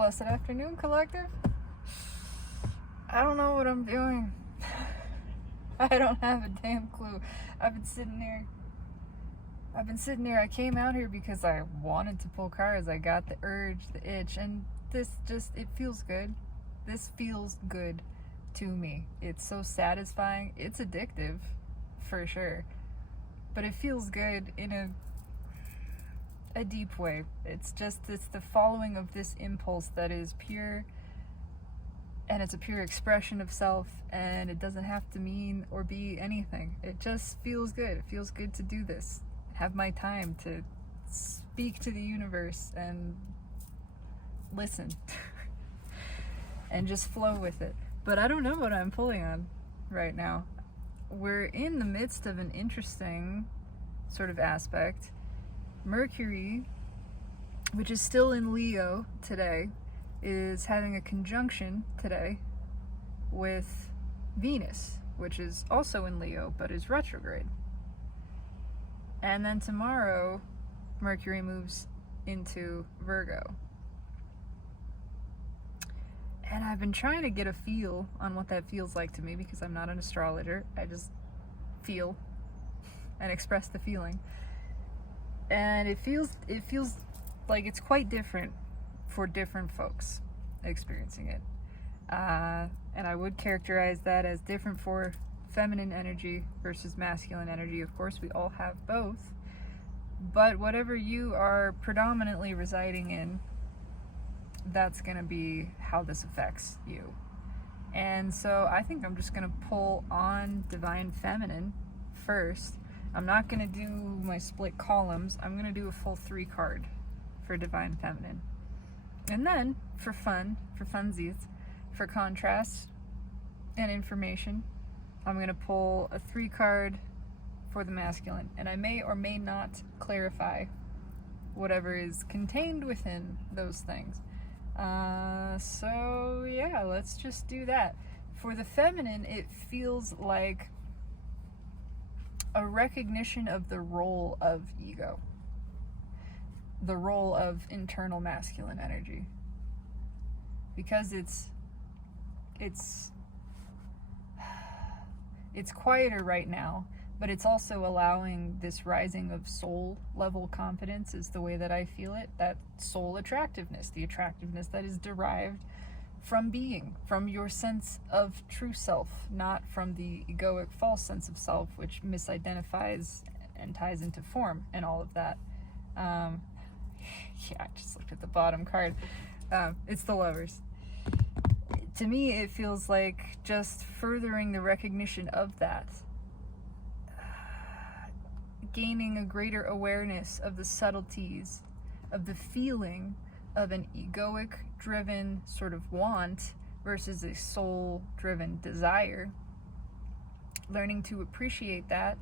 Blessed afternoon, collective. I don't know what I'm doing. I don't have a damn clue. I've been sitting there. I came out here because I wanted to pull cards. I got the urge, the itch, and it feels good. This feels good to me. It's so satisfying. It's addictive, for sure. But it feels good in a deep way. It's the following of this impulse that is pure, and it's a pure expression of self, and it doesn't have to mean or be anything. It just feels good. It feels good to do this. Have my time to speak to the universe and listen and just flow with it. But I don't know what I'm pulling on right now. We're in the midst of an interesting sort of aspect. Mercury, which is still in Leo today, is having a conjunction today with Venus, which is also in Leo but is retrograde. And then tomorrow, Mercury moves into Virgo. And I've been trying to get a feel on what that feels like to me because I'm not an astrologer. I just feel and express the feeling. And it feels like it's quite different for different folks experiencing it. And I would characterize that as different for feminine energy versus masculine energy. Of course, we all have both. But whatever you are predominantly residing in, that's going to be how this affects you. And so I think I'm just going to pull on Divine Feminine first. I'm not going to do my split columns. I'm going to do a full 3 card for Divine Feminine. And then, for funsies, for contrast and information, I'm going to pull a 3 card for the masculine. And I may or may not clarify whatever is contained within those things. So yeah, let's just do that. For the feminine, it feels like a recognition of the role of ego, the role of internal masculine energy, because it's quieter right now, but it's also allowing this rising of soul level confidence is the way that I feel it. That soul attractiveness, the attractiveness that is derived from being, from your sense of true self, not from the egoic false sense of self, which misidentifies and ties into form and all of that. Yeah, I just looked at the bottom card. It's the Lovers. To me, it feels like just furthering the recognition of that. Gaining a greater awareness of the subtleties of the feeling of an egoic driven sort of want versus a soul driven desire. Learning to appreciate that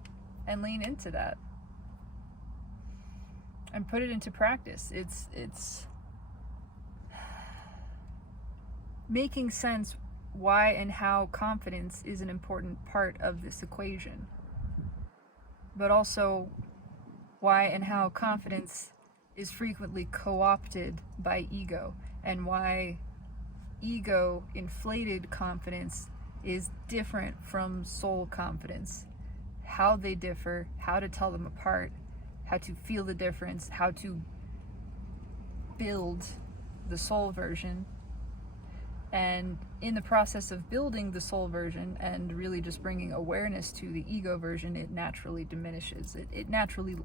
and lean into that and put it into practice. It's making sense why and how confidence is an important part of this equation, but also why and how confidence is frequently co-opted by ego, and why ego inflated confidence is different from soul confidence. How they differ, how to tell them apart, how to feel the difference, how to build the soul version. And in the process of building the soul version and really just bringing awareness to the ego version, it naturally diminishes. It naturally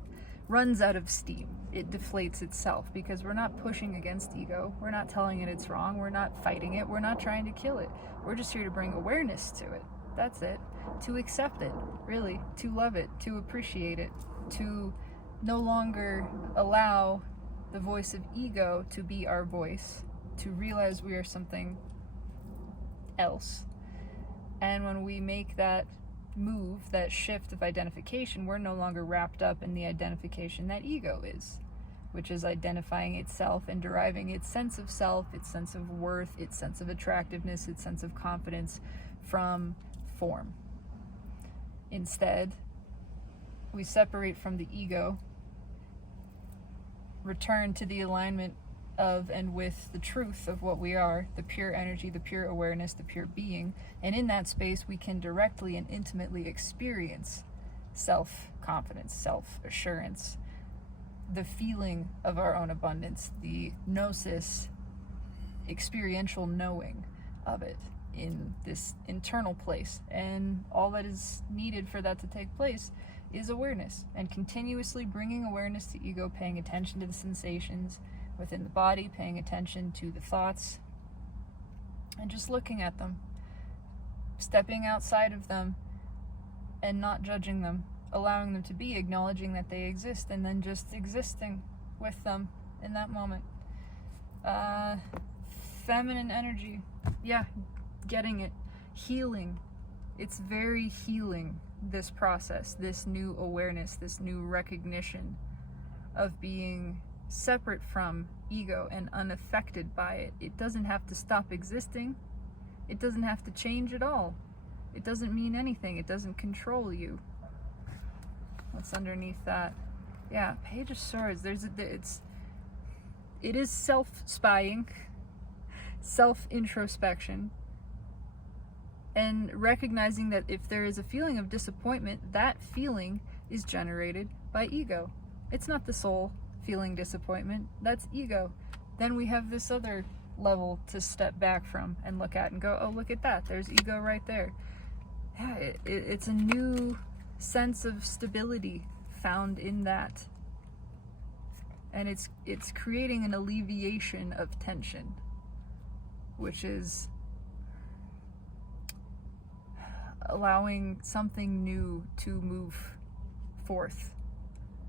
runs out of steam. It deflates itself because we're not pushing against ego. We're not telling it it's wrong. We're not fighting it. We're not trying to kill it. We're just here to bring awareness to it. That's it. To accept it, really. To love it. To appreciate it. To no longer allow the voice of ego to be our voice. To realize we are something else. And when we make that move, that shift of identification, we're no longer wrapped up in the identification that ego is, which is identifying itself and deriving its sense of self, its sense of worth, its sense of attractiveness, its sense of confidence from form. Instead, we separate from the ego, return to the alignment of and with the truth of what we are, the pure energy, the pure awareness, the pure being. And in that space, we can directly and intimately experience self-confidence, self-assurance, the feeling of our own abundance, the gnosis, experiential knowing of it in this internal place. And all that is needed for that to take place is awareness, and continuously bringing awareness to ego, paying attention to the sensations within the body, paying attention to the thoughts, and just looking at them, stepping outside of them and not judging them, allowing them to be, acknowledging that they exist, and then just existing with them in that moment. Feminine energy, yeah, getting it. Healing, it's very healing, this process, this new awareness, this new recognition of being separate from ego and unaffected by it. It doesn't have to stop existing. It doesn't have to change at all. It doesn't mean anything. It doesn't control you. What's underneath that? Yeah, Page of Swords. It is self-spying, self-introspection, and recognizing that if there is a feeling of disappointment, that feeling is generated by ego. It's not the soul feeling disappointment, that's ego. Then we have this other level to step back from and look at and go, oh, look at that, there's ego right there. Yeah, it's a new sense of stability found in that. And it's creating an alleviation of tension, which is allowing something new to move forth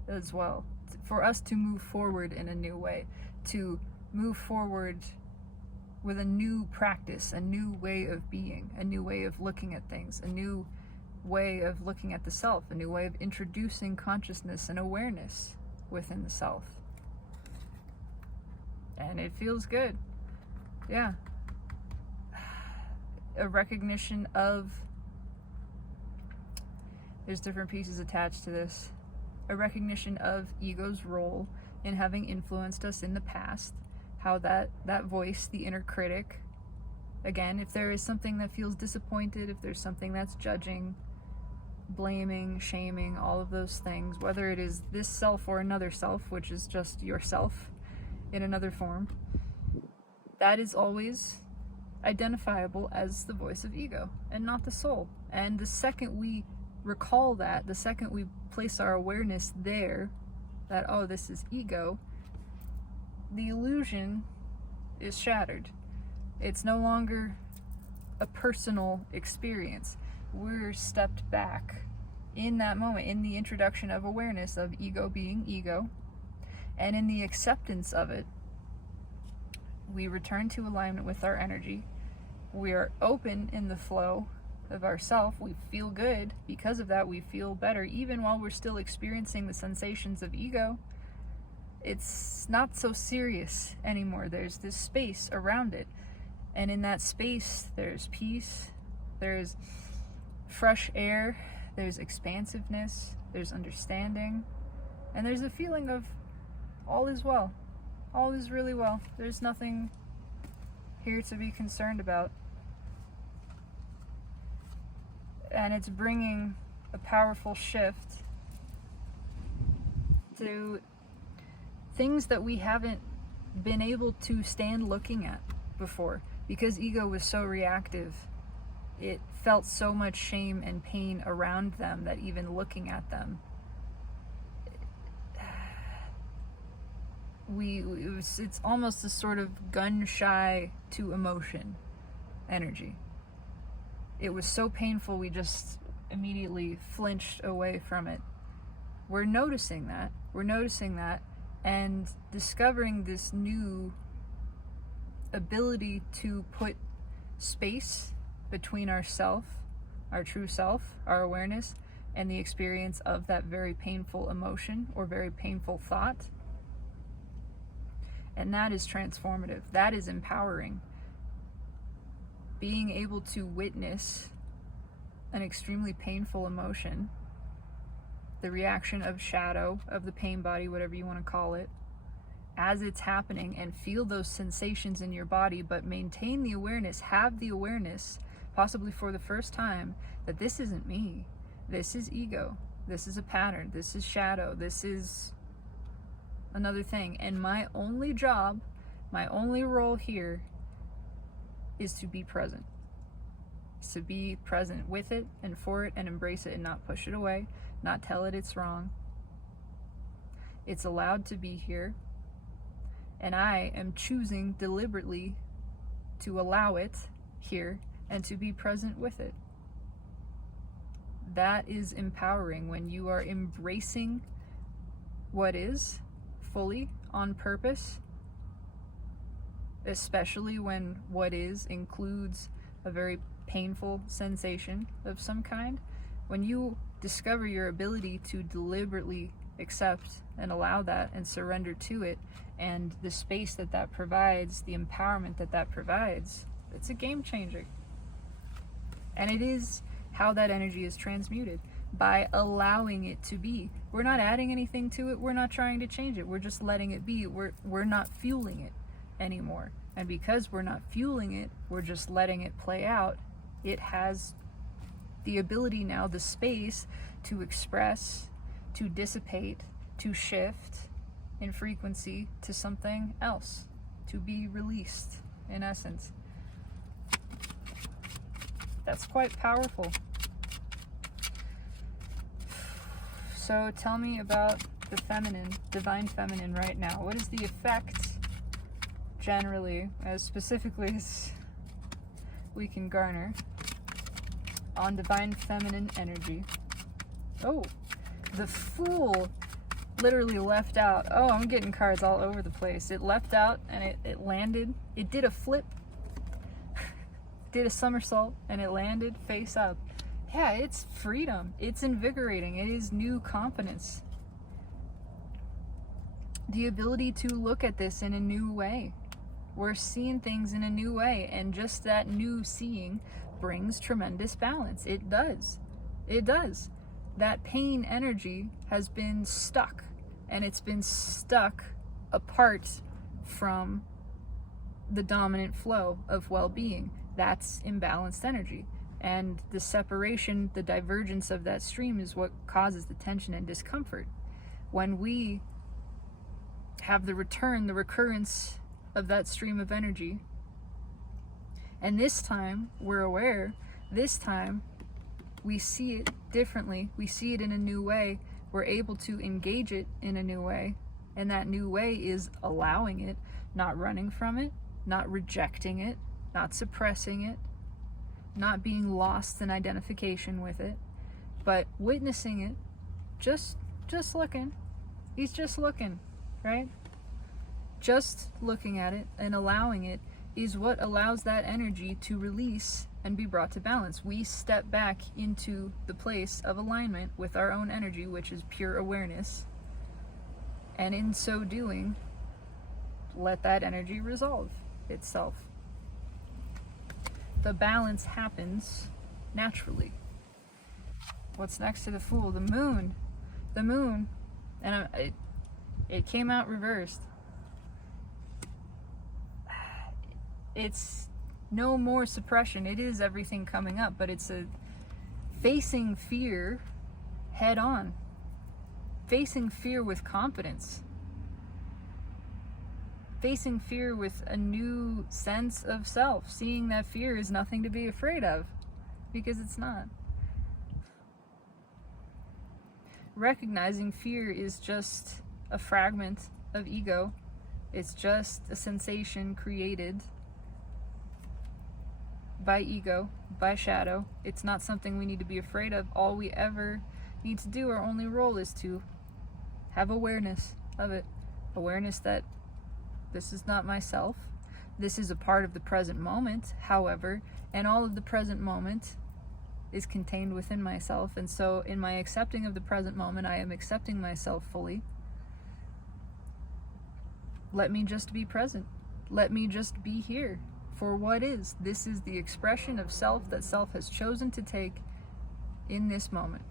as well. For us to move forward in a new way, to move forward with a new practice, a new way of being, a new way of looking at things, a new way of looking at the self, a new way of introducing consciousness and awareness within the self. And it feels good. Yeah. A recognition of, there's different pieces attached to this. A recognition of ego's role in having influenced us in the past. How that voice, the inner critic, again, if there is something that feels disappointed, if there's something that's judging, blaming, shaming, all of those things, whether it is this self or another self, which is just yourself in another form, that is always identifiable as the voice of ego and not the soul. And the second we recall that, the second we place our awareness there, that, oh, this is ego, the illusion is shattered. It's no longer a personal experience. We're stepped back in that moment, in the introduction of awareness of ego being ego, and in the acceptance of it, we return to alignment with our energy. We are open in the flow of ourself. We feel good. Because of that, we feel better, even while we're still experiencing the sensations of ego. It's not so serious anymore. There's this space around it. And in that space, there's peace, there's fresh air, there's expansiveness, there's understanding, and there's a feeling of all is well. All is really well. There's nothing here to be concerned about. And it's bringing a powerful shift to things that we haven't been able to stand looking at before, because ego was so reactive. It felt so much shame and pain around them that even looking at them, it's almost a sort of gun-shy to emotion energy. It was so painful, we just immediately flinched away from it. We're noticing that, and discovering this new ability to put space between ourself, our true self, our awareness, and the experience of that very painful emotion or very painful thought. And that is transformative. That is empowering. Being able to witness an extremely painful emotion, the reaction of shadow, of the pain body, whatever you want to call it, as it's happening and feel those sensations in your body, but maintain the awareness, have the awareness, possibly for the first time, that this isn't me. This is ego. This is a pattern. This is shadow. This is another thing. And my only job, my only role here is to be present. Is to be present with it and for it and embrace it and not push it away, not tell it it's wrong. It's allowed to be here. And I am choosing deliberately to allow it here and to be present with it. That is empowering when you are embracing what is fully on purpose, especially when what is includes a very painful sensation of some kind. When you discover your ability to deliberately accept and allow that and surrender to it, and the space that that provides, the empowerment that that provides, it's a game changer. And it is how that energy is transmuted, by allowing it to be. We're not adding anything to it. We're not trying to change it. We're just letting it be. We're not fueling it anymore. And because we're not fueling it, we're just letting it play out. It has the ability now, the space to express, to dissipate, to shift in frequency to something else, to be released, in essence. That's quite powerful. So tell me about the feminine, divine feminine right now. What is the effect generally, as specifically as we can garner, on divine feminine energy? Oh, the Fool literally left out. Oh, I'm getting cards all over the place. It left out and it landed. It did a flip, did a somersault, and it landed face up. Yeah, it's freedom. It's invigorating. It is new confidence. The ability to look at this in a new way. We're seeing things in a new way, and just that new seeing brings tremendous balance. It does. It does. That pain energy has been stuck, and it's been stuck apart from the dominant flow of well-being. That's imbalanced energy. And the separation, the divergence of that stream is what causes the tension and discomfort. When we have the return, the recurrence of that stream of energy, and this time we're aware, this time we see it differently, we see it in a new way, we're able to engage it in a new way, and that new way is allowing it, not running from it, not rejecting it, not suppressing it, not being lost in identification with it, but witnessing it, just looking. He's just looking, right? Just looking at it and allowing it is what allows that energy to release and be brought to balance. We step back into the place of alignment with our own energy, which is pure awareness, and in so doing, let that energy resolve itself. The balance happens naturally. What's next to the Fool? The Moon. The Moon. And it came out reversed. It's no more suppression. It is everything coming up, but it's a facing fear head on. Facing fear with confidence. Facing fear with a new sense of self, seeing that fear is nothing to be afraid of, because it's not. Recognizing fear is just a fragment of ego. It's just a sensation created by ego, by shadow. It's not something we need to be afraid of. All we ever need to do, our only role, is to have awareness of it. Awareness that this is not myself. This is a part of the present moment, however, and all of the present moment is contained within myself. And so in my accepting of the present moment, I am accepting myself fully. Let me just be present. Let me just be here for what is. This is the expression of self that self has chosen to take in this moment.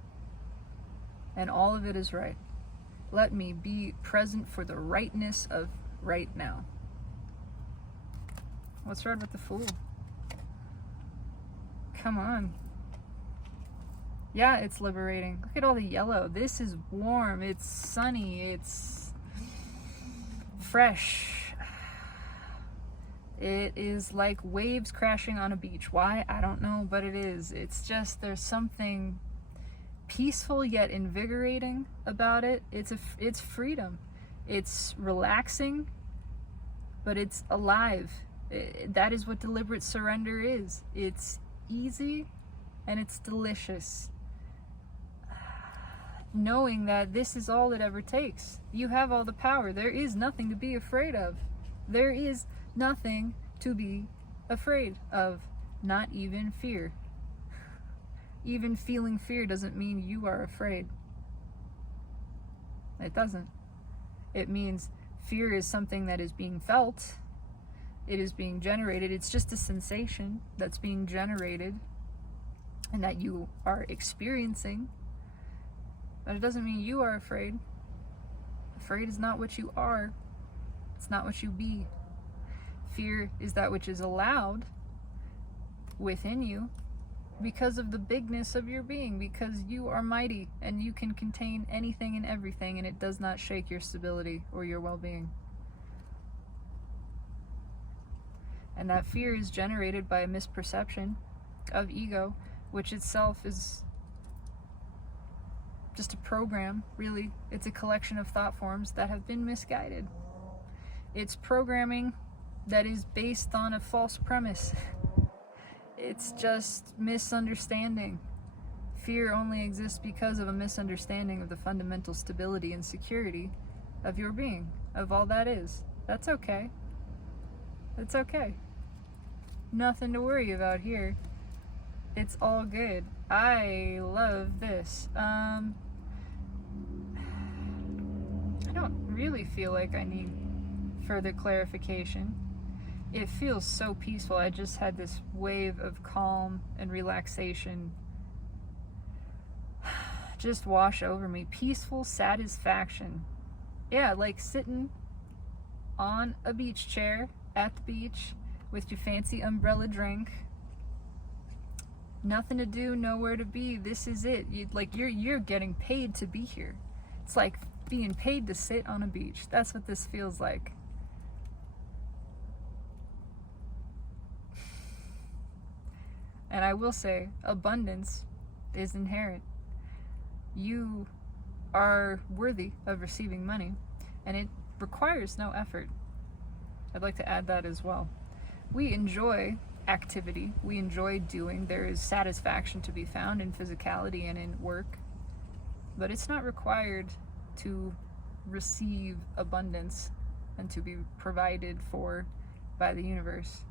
And all of it is right. Let me be present for the rightness of right now. What's red with the Fool? Come on. Yeah, it's liberating. Look at all the yellow. This is warm. It's sunny. It's fresh. It is like waves crashing on a beach. Why? I don't know, but it is. It's just, there's something peaceful yet invigorating about it. It's freedom. It's relaxing, but it's alive. That is what deliberate surrender is. It's easy and it's delicious. Knowing that this is all it ever takes. You have all the power. There is nothing to be afraid of. There is nothing to be afraid of. Not even fear. Even feeling fear doesn't mean you are afraid. It doesn't. It means fear is something that is being felt. It is being generated. It's just a sensation that's being generated and that you are experiencing. But it doesn't mean you are afraid. Afraid is not what you are. It's not what you be. Fear is that which is allowed within you because of the bigness of your being, because you are mighty and you can contain anything and everything, and it does not shake your stability or your well-being. And that fear is generated by a misperception of ego, which itself is just a program, really. It's a collection of thought forms that have been misguided. It's programming that is based on a false premise. It's just misunderstanding. Fear only exists because of a misunderstanding of the fundamental stability and security of your being, of all that is. That's okay. It's okay. Nothing to worry about here. It's all good. I love this. I don't really feel like I need further clarification. It feels so peaceful. I just had this wave of calm and relaxation just wash over me. Peaceful satisfaction. Yeah, like sitting on a beach chair at the beach with your fancy umbrella drink. Nothing to do, nowhere to be. This is it. You're getting paid to be here. It's like being paid to sit on a beach. That's what this feels like. And I will say, abundance is inherent. You are worthy of receiving money, and it requires no effort. I'd like to add that as well. We enjoy activity. We enjoy doing. There is satisfaction to be found in physicality and in work, but it's not required to receive abundance and to be provided for by the universe.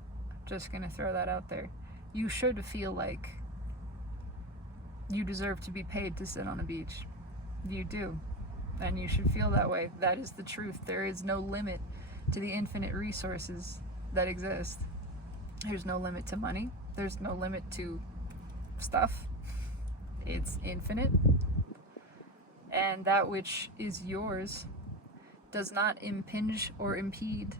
Just gonna throw that out there. You should feel like you deserve to be paid to sit on a beach. You do. And you should feel that way. That is the truth. There is no limit to the infinite resources that exist. There's no limit to money. There's no limit to stuff. It's infinite. And that which is yours does not impinge or impede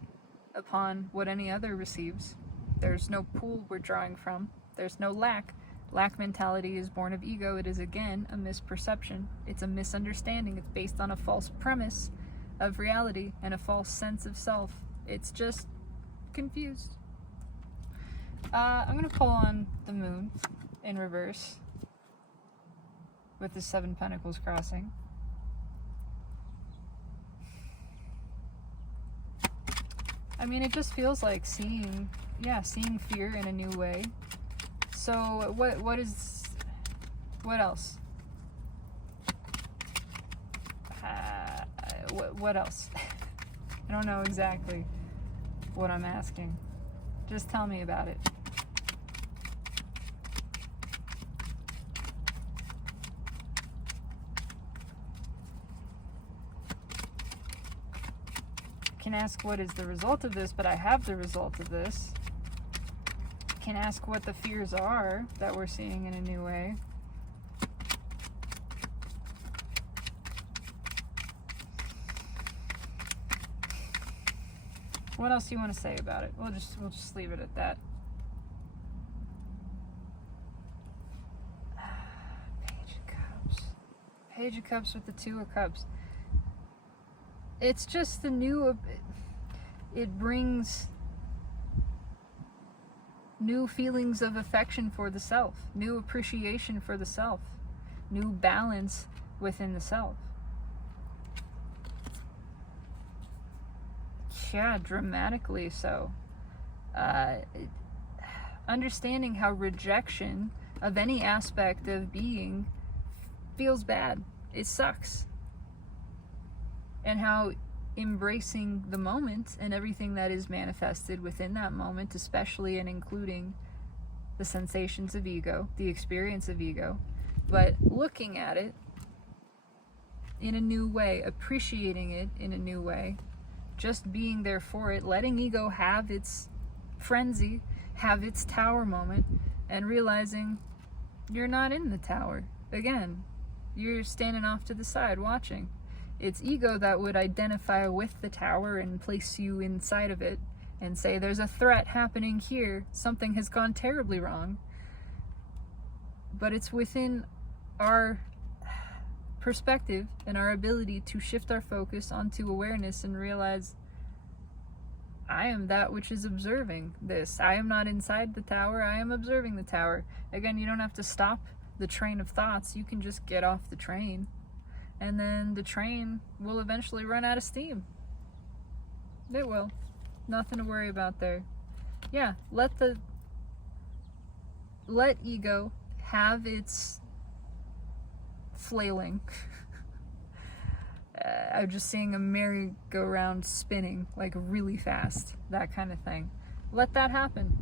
upon what any other receives. There's no pool we're drawing from. There's no lack. Lack mentality is born of ego. It is, again, a misperception. It's a misunderstanding. It's based on a false premise of reality and a false sense of self. It's just confused. I'm going to pull on the moon in reverse with the 7 Pentacles crossing. I mean, it just feels like seeing fear in a new way. So what else? What else? I don't know exactly what I'm asking. Just tell me about it. I can ask what is the result of this, but I have the result of this. I can ask what the fears are that we're seeing in a new way. What else do you want to say about it? We'll just leave it at that. Page of Cups. Page of Cups with the Two of Cups. It's just the new, it brings new feelings of affection for the self, new appreciation for the self, new balance within the self. Yeah, dramatically so. Understanding how rejection of any aspect of being feels bad. It sucks. And how embracing the moment and everything that is manifested within that moment, especially and including the sensations of ego, the experience of ego, but looking at it in a new way, appreciating it in a new way, just being there for it, letting ego have its frenzy, have its tower moment, and realizing you're not in the tower. Again, you're standing off to the side watching. It's ego that would identify with the tower and place you inside of it and say there's a threat happening here, something has gone terribly wrong. But it's within our perspective and our ability to shift our focus onto awareness and realize I am that which is observing this. I am not inside the tower, I am observing the tower. Again, you don't have to stop the train of thoughts, you can just get off the train, and then the train will eventually run out of steam. It will. Nothing to worry about there. Yeah, let ego have its flailing. I'm just seeing a merry-go-round spinning, like really fast, that kind of thing. Let that happen.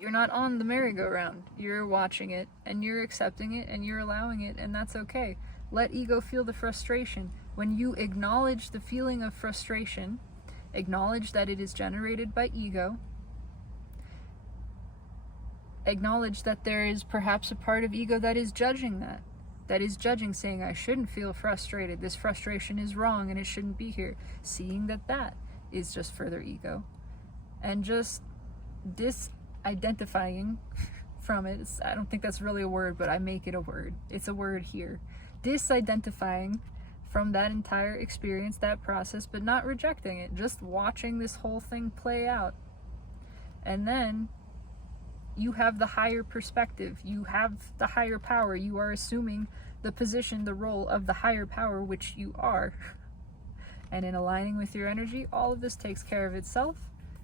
You're not on the merry-go-round. You're watching it, and you're accepting it, and you're allowing it, and that's okay. Let ego feel the frustration. When you acknowledge the feeling of frustration, acknowledge that it is generated by ego, acknowledge that there is perhaps a part of ego that is judging that is judging, saying, I shouldn't feel frustrated, this frustration is wrong and it shouldn't be here. Seeing that is just further ego. And just disidentifying from it. I don't think that's really a word, but I make it a word. It's a word here. Disidentifying from that entire experience, that process, but not rejecting it. Just watching this whole thing play out. And then you have the higher perspective, you have the higher power, you are assuming the position, the role of the higher power, which you are. And in aligning with your energy, all of this takes care of itself.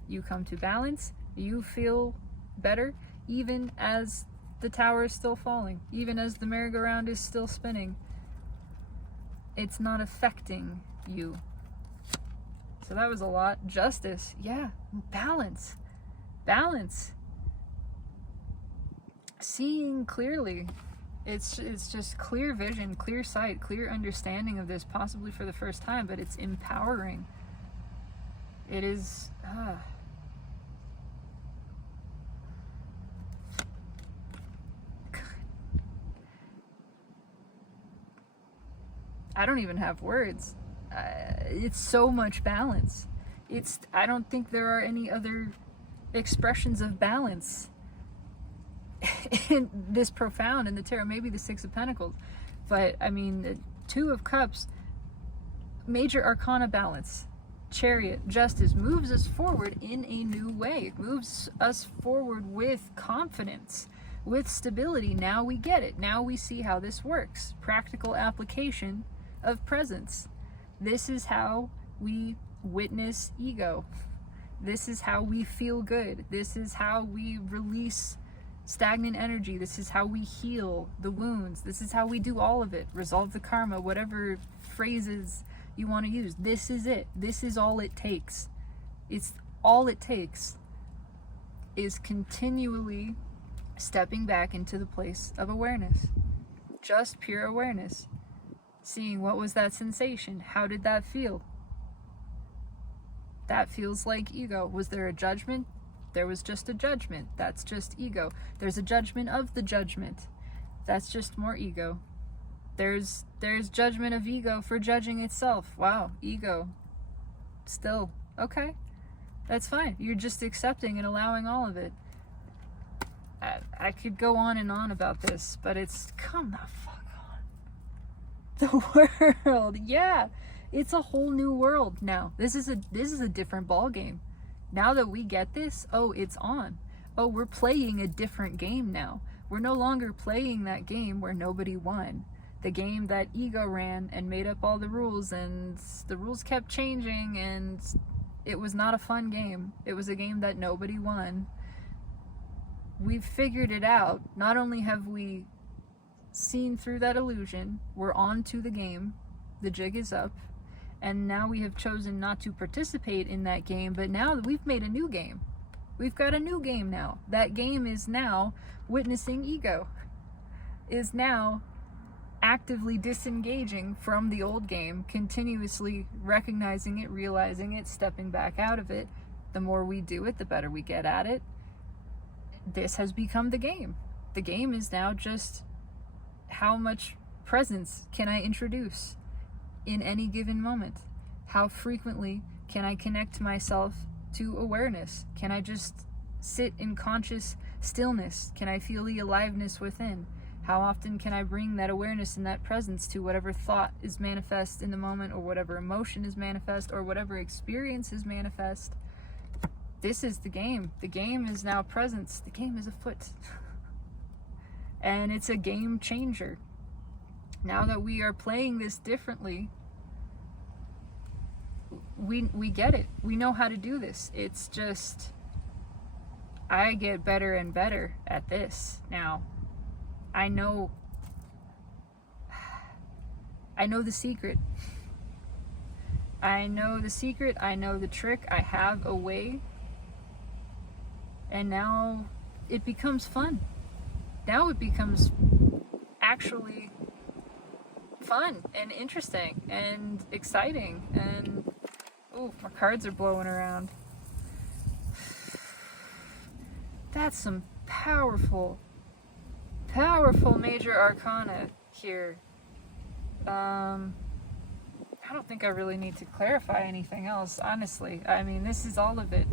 You come to balance, you feel better, even as the tower is still falling, even as the merry-go-round is still spinning. It's not affecting you. So that was a lot. Justice, yeah, balance. Seeing clearly. It's just clear vision, clear sight, clear understanding of this, possibly for the first time, but it's empowering. It is, I don't even have words. It's so much balance. I don't think there are any other expressions of balance in this profound in the tarot. Maybe the Six of Pentacles, but I mean, the Two of Cups, major arcana balance, Chariot, Justice, moves us forward in a new way. It moves us forward with confidence, with stability. Now we get it. Now we see how this works. Practical application of presence. This is how we witness ego. This is how we feel good. This is how we release stagnant energy. This is how we heal the wounds. This is how we do all of it. Resolve the karma, whatever phrases you want to use. This is it. This is all it takes. It's all it takes is continually stepping back into the place of awareness. Just pure awareness. Seeing what was that sensation? How did that feel? That feels like ego. Was there a judgment? There was just a judgment. That's just ego. There's a judgment of the judgment. That's just more ego. There's judgment of ego for judging itself. Wow, ego. Still, okay. That's fine. You're just accepting and allowing all of it. I could go on and on about this, but it's, come the fuck on. The world, yeah, it's a whole new world now. This is a different ball game. Now that we get this, oh, it's on. Oh, we're playing a different game now. We're no longer playing that game where nobody won. The game that ego ran and made up all the rules, and the rules kept changing, and it was not a fun game. It was a game that nobody won. We've figured it out. Not only have we seen through that illusion, we're on to the game. The jig is up. And now we have chosen not to participate in that game, but now we've made a new game. We've got a new game now. That game is now witnessing ego. Is now actively disengaging from the old game, continuously recognizing it, realizing it, stepping back out of it. The more we do it, the better we get at it. This has become the game. The game is now just how much presence can I introduce in any given moment? How frequently can I connect myself to awareness? Can I just sit in conscious stillness? Can I feel the aliveness within? How often can I bring that awareness and that presence to whatever thought is manifest in the moment, or whatever emotion is manifest, or whatever experience is manifest? This is the game. The game is now presence. The game is afoot. And it's a game changer. Now that we are playing this differently, we get it. We know how to do this. It's just, I get better and better at this now. I know the secret. I know the secret. I know the trick. I have a way. And now it becomes fun. Now it becomes actually fun and interesting and exciting. And oh, my cards are blowing around. That's some powerful major arcana here. I don't think I really need to clarify anything else, honestly. I mean, this is all of it.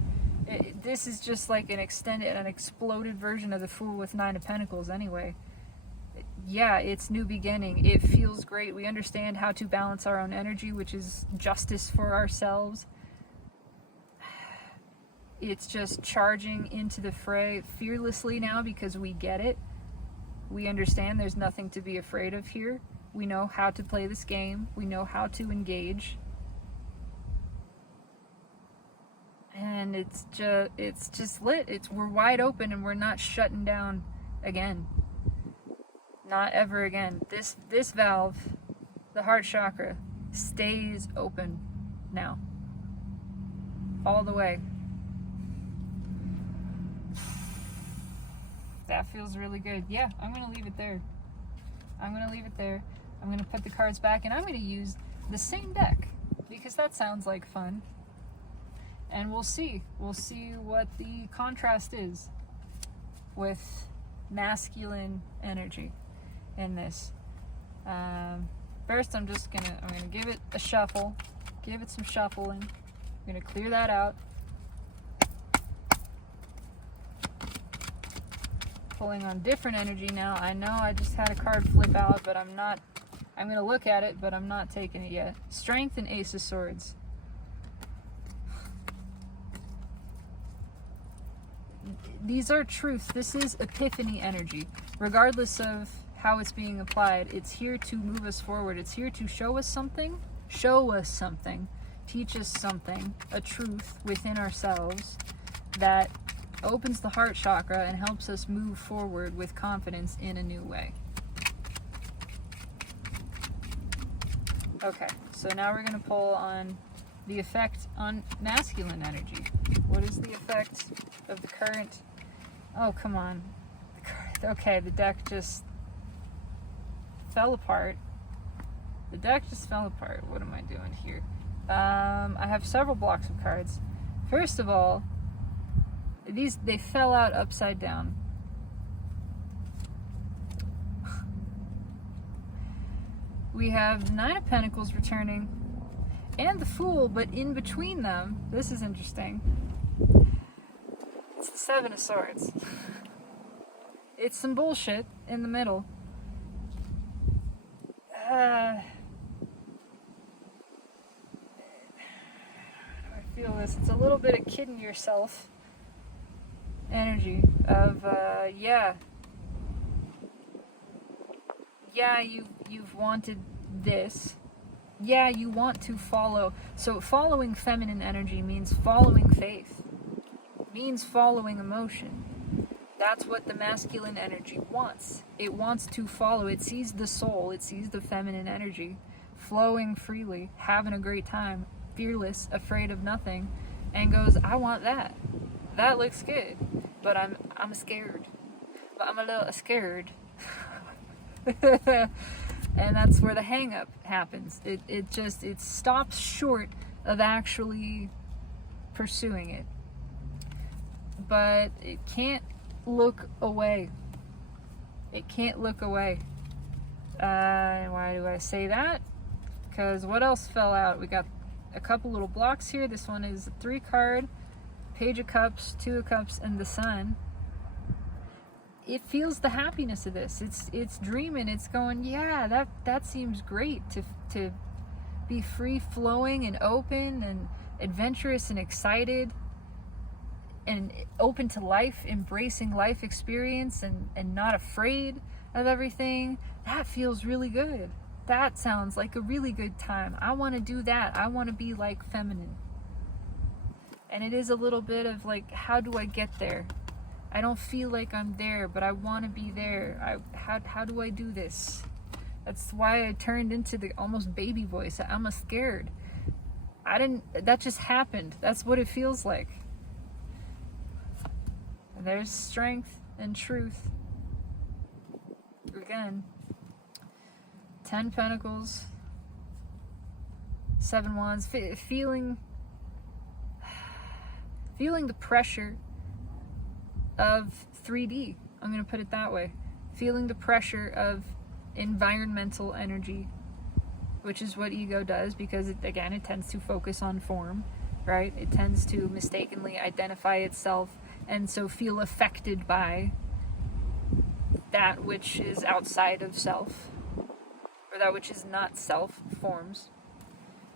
This is just like an extended, an exploded version of the Fool with 9 of Pentacles anyway. Yeah, it's new beginning. It feels great. We understand how to balance our own energy, which is justice for ourselves. It's just charging into the fray fearlessly now because we get it. We understand there's nothing to be afraid of here. We know how to play this game. We know how to engage. And it's just lit. We're wide open and we're not shutting down again. Not ever again. This valve, the heart chakra, stays open now. All the way. That feels really good. Yeah, I'm going to leave it there. I'm going to put the cards back, and I'm going to use the same deck because that sounds like fun. And we'll see what the contrast is with masculine energy in this. First, I'm gonna give it a shuffle, give it some shuffling. I'm gonna clear that out. Pulling on different energy now. I know I just had a card flip out, but I'm gonna look at it, but I'm not taking it yet. Strength and Ace of Swords. These are truths. This is epiphany energy. Regardless of how it's being applied, it's here to move us forward. It's here to show us something, teach us something, a truth within ourselves that opens the heart chakra and helps us move forward with confidence in a new way. Okay, so now we're going to pull on the effect on masculine energy. What is the effect of the current? Oh, come on. Okay, the deck just fell apart. What am I doing here? I have several blocks of cards. First of all, they fell out upside down. We have 9 of Pentacles returning and the Fool, but in between them, this is interesting, Seven of Swords. It's some bullshit in the middle. I feel this. It's a little bit of kidding yourself energy of, yeah, you've wanted this. Yeah, you want to follow. So following feminine energy means following faith, means following emotion. That's what the masculine energy wants. It wants to follow. It sees the soul, it sees the feminine energy flowing freely, having a great time, fearless, afraid of nothing, and goes, I want that. That looks good, but I'm scared. But I'm a little scared. And that's where the hang up happens. It stops short of actually pursuing it. But it can't look away. It can't look away. Why do I say that? Because what else fell out? We got a couple little blocks here. This one is a 3 card, Page of Cups, 2 of Cups, and the Sun. It feels the happiness of this. It's dreaming. It's going, yeah, that seems great to be free flowing and open and adventurous and excited and open to life, embracing life experience and not afraid of everything. That feels really good. That sounds like a really good time. I want to do that. I want to be like feminine. And it is a little bit of like, how do I get there? I don't feel like I'm there, but I want to be there. How do I do this? That's why I turned into the almost baby voice. I'm scared. That just happened. That's what it feels like. And there's strength and truth. Again, 10 Pentacles, 7 Wands, feeling the pressure of 3D. I'm going to put it that way. Feeling the pressure of environmental energy, which is what ego does, because it tends to focus on form, right? It tends to mistakenly identify itself and so feel affected by that which is outside of self, or that which is not self forms.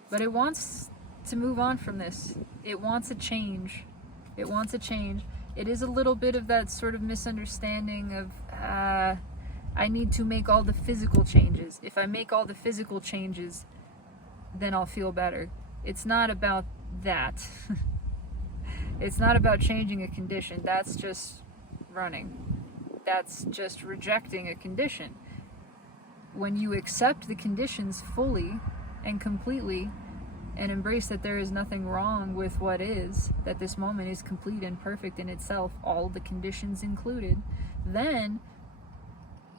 But it wants to move on from this. It wants a change. It wants a change. It is a little bit of that sort of misunderstanding of, I need to make all the physical changes. If I make all the physical changes, then I'll feel better. It's not about that. It's not about changing a condition. That's just running. That's just rejecting a condition. When you accept the conditions fully and completely, and embrace that there is nothing wrong with what is, that this moment is complete and perfect in itself, all the conditions included, then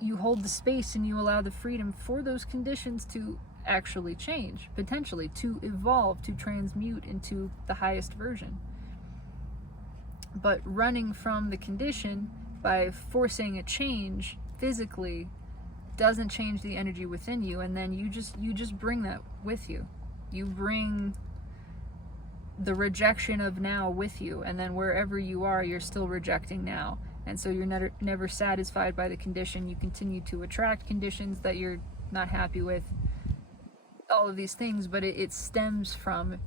you hold the space and you allow the freedom for those conditions to actually change, potentially, to evolve, to transmute into the highest version. But running from the condition by forcing a change physically doesn't change the energy within you, and then you just bring that with you. You bring the rejection of now with you, and then wherever you are, you're still rejecting now. And so you're never satisfied by the condition. You continue to attract conditions that you're not happy with, all of these things, but it stems from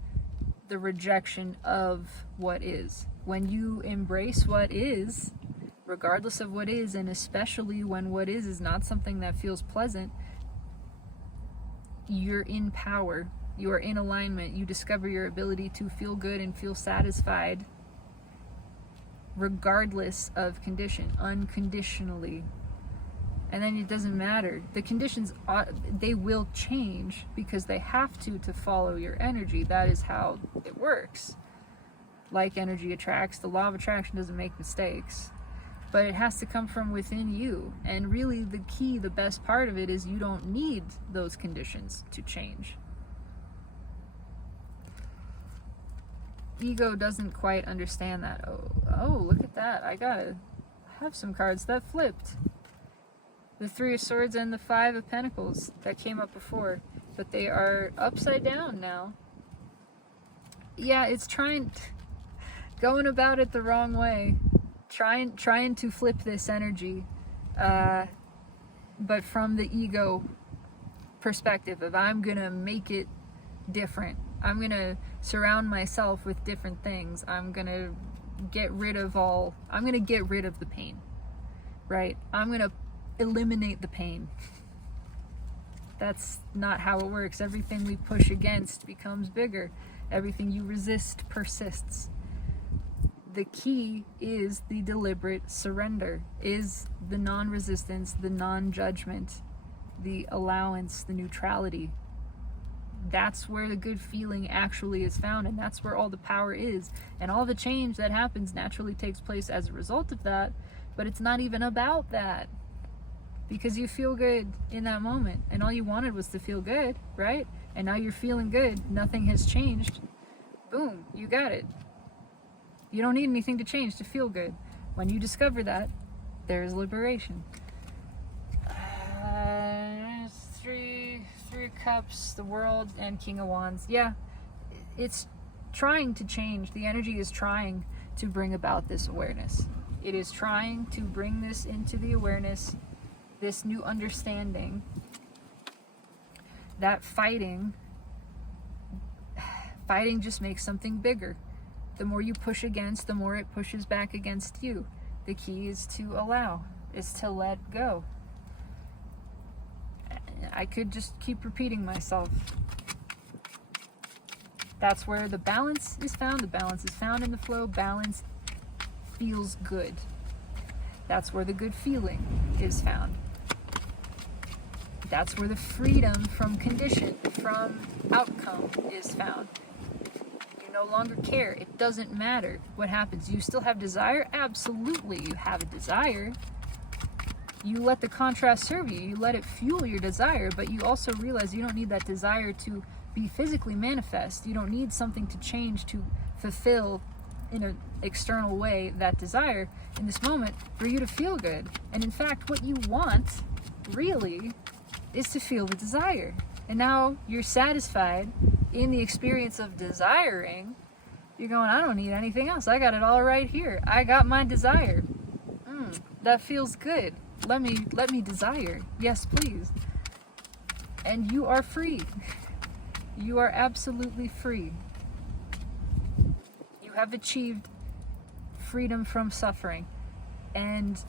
the rejection of what is. When you embrace what is, regardless of what is, and especially when what is not something that feels pleasant, you're in power. You are in alignment. You discover your ability to feel good and feel satisfied regardless of condition, unconditionally. And then it doesn't matter. The conditions, they will change because they have to follow your energy. That is how it works. Like energy attracts. The law of attraction doesn't make mistakes. But it has to come from within you. And really the key, the best part of it is you don't need those conditions to change. Ego doesn't quite understand that. Oh, look at that. I gotta have some cards that flipped. The 3 of Swords and the 5 of Pentacles that came up before. But they are upside down now. Yeah, it's going about it the wrong way. trying to flip this energy, but from the ego perspective of I'm gonna make it different. I'm gonna surround myself with different things. I'm gonna get rid of the pain, right? I'm gonna eliminate the pain. That's not how it works. Everything we push against becomes bigger. Everything you resist persists. The key is the deliberate surrender, is the non-resistance, the non-judgment, the allowance, the neutrality. That's where the good feeling actually is found, and that's where all the power is. And all the change that happens naturally takes place as a result of that, but it's not even about that. Because you feel good in that moment, and all you wanted was to feel good, right? And now you're feeling good, nothing has changed. Boom, you got it. You don't need anything to change to feel good. When you discover that, there is liberation. Three cups, the world, and King of Wands. Yeah, it's trying to change. The energy is trying to bring about this awareness. It is trying to bring this into the awareness, this new understanding that fighting just makes something bigger. The more you push against, the more it pushes back against you. The key is to allow, is to let go. I could just keep repeating myself. That's where the balance is found. The balance is found in the flow. Balance feels good. That's where the good feeling is found. That's where the freedom from condition, from outcome is found. You no longer care. It doesn't matter what happens. You still have desire? Absolutely, you have a desire. You let the contrast serve you. You let it fuel your desire, but you also realize you don't need that desire to be physically manifest. You don't need something to change to fulfill in an external way that desire in this moment for you to feel good. And in fact, what you want really is to feel the desire. And now you're satisfied in the experience of desiring. You're going, I don't need anything else. I got it all right here. I got my desire. That feels good. Let me desire. Yes, please. And you are free. You are absolutely free. You have achieved freedom from suffering. And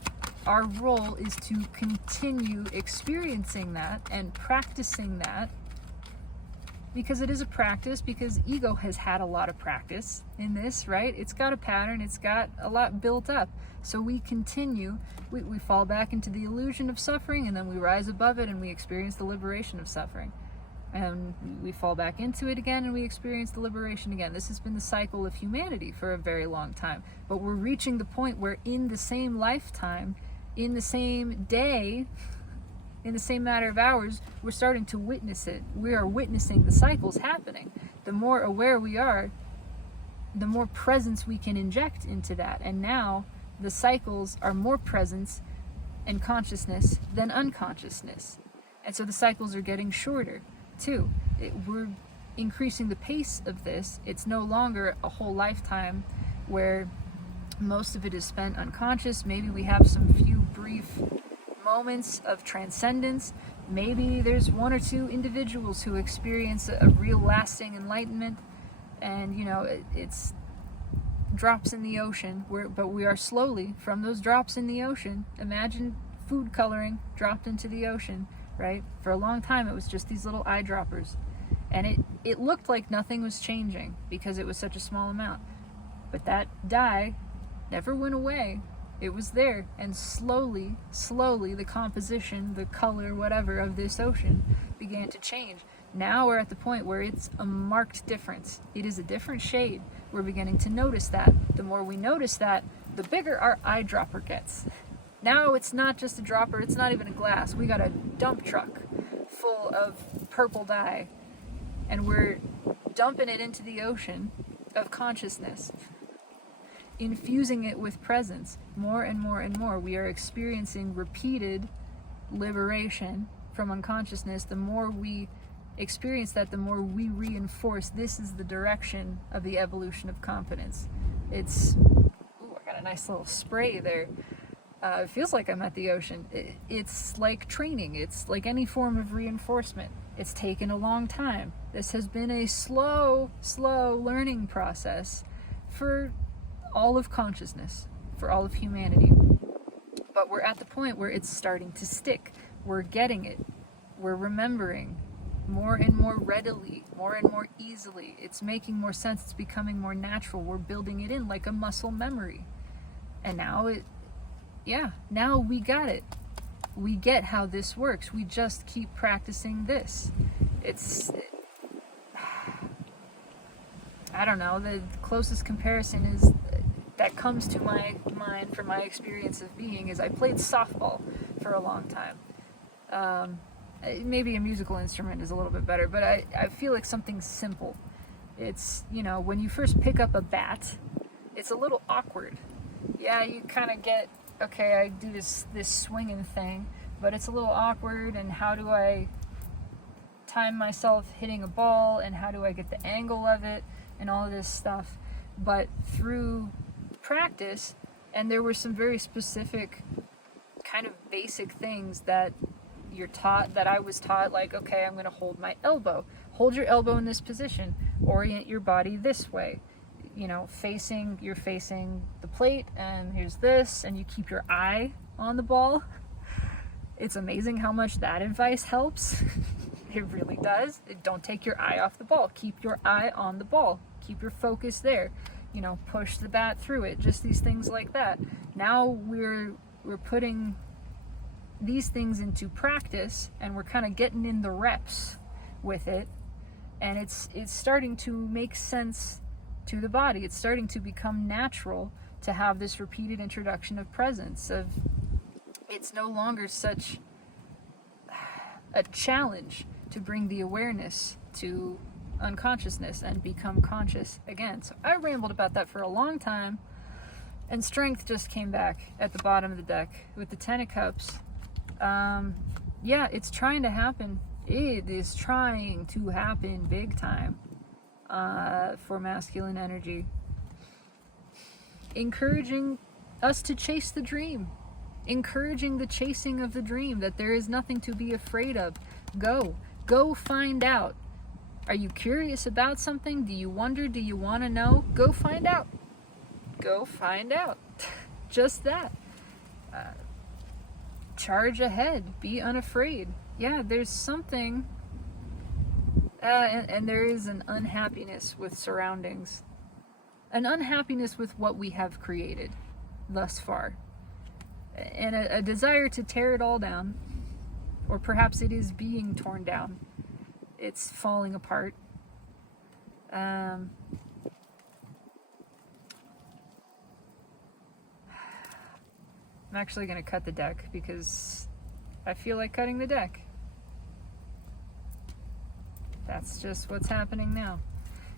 our role is to continue experiencing that and practicing that, because it is a practice, because ego has had a lot of practice in this, right? It's got a pattern, it's got a lot built up. So we continue, we fall back into the illusion of suffering, and then we rise above it and we experience the liberation of suffering. And we fall back into it again and we experience the liberation again. This has been the cycle of humanity for a very long time. But we're reaching the point where in the same lifetime, in the same day, in the same matter of hours, we're starting to witness it. We are witnessing the cycles happening. The more aware we are, the more presence we can inject into that. And now the cycles are more presence and consciousness than unconsciousness. And so the cycles are getting shorter too. We're increasing the pace of this. It's no longer a whole lifetime where most of it is spent unconscious. Maybe we have some few brief moments of transcendence. Maybe there's one or two individuals who experience a real lasting enlightenment, and it's drops in the ocean. But we are slowly, from those drops in the ocean, imagine food coloring dropped into the ocean, right? For a long time it was just these little eyedroppers, and it looked like nothing was changing because it was such a small amount. But that dye never went away. It was there, and slowly the composition, the color, whatever, of this ocean began to change. Now we're at the point where it's a marked difference. It is a different shade. We're beginning to notice that. The more we notice that, the bigger our eyedropper gets. Now it's not just a dropper, it's not even a glass. We got a dump truck full of purple dye, and we're dumping it into the ocean of consciousness, infusing it with presence more and more and more. We are experiencing repeated liberation from unconsciousness. The more we experience that, the more we reinforce this is the direction of the evolution of confidence. It's, I a nice little spray there. It feels like I'm at the ocean. It's like training. It's like any form of reinforcement. It's taken a long time. This has been a slow learning process for all of consciousness, for all of humanity. But we're at the point where it's starting to stick. We're getting it. We're remembering more and more readily, more and more easily. It's making more sense. It's becoming more natural. We're building it in like a muscle memory. And now now we got it. We get how this works. We just keep practicing this. I don't know, the closest comparison is that comes to my mind from my experience of being is I played softball for a long time. Maybe a musical instrument is a little bit better, but I feel like something simple. It's, when you first pick up a bat, it's a little awkward. Yeah, you kind of get, okay, I do this swinging thing, but it's a little awkward, and how do I time myself hitting a ball, and how do I get the angle of it, and all of this stuff. But through practice, and there were some very specific kind of basic things that you're taught, that I was taught, like, okay, I'm going to hold my elbow. Hold your elbow in this position. Orient your body this way. You're facing the plate, and here's this, and you keep your eye on the ball. It's amazing how much that advice helps. It really does. Don't take your eye off the ball. Keep your eye on the ball. Keep your focus there. Push the bat through it. Just these things like that. Now we're putting these things into practice, and we're kind of getting in the reps with it, and it's starting to make sense to the body. It's starting to become natural to have this repeated introduction of presence. It's no longer such a challenge to bring the awareness to unconsciousness and become conscious again. So I rambled about that for a long time, and strength just came back at the bottom of the deck with the Ten of Cups. It's trying to happen. It is trying to happen big time for masculine energy. Encouraging us to chase the dream. Encouraging the chasing of the dream, that there is nothing to be afraid of. Go find out. Are you curious about something? Do you wonder? Do you want to know? Go find out. Go find out. Just that. Charge ahead. Be unafraid. Yeah, there's something, and there is an unhappiness with surroundings, an unhappiness with what we have created thus far, and a desire to tear it all down, or perhaps it is being torn down. It's falling apart. I'm actually going to cut the deck because I feel like cutting the deck. That's just what's happening now.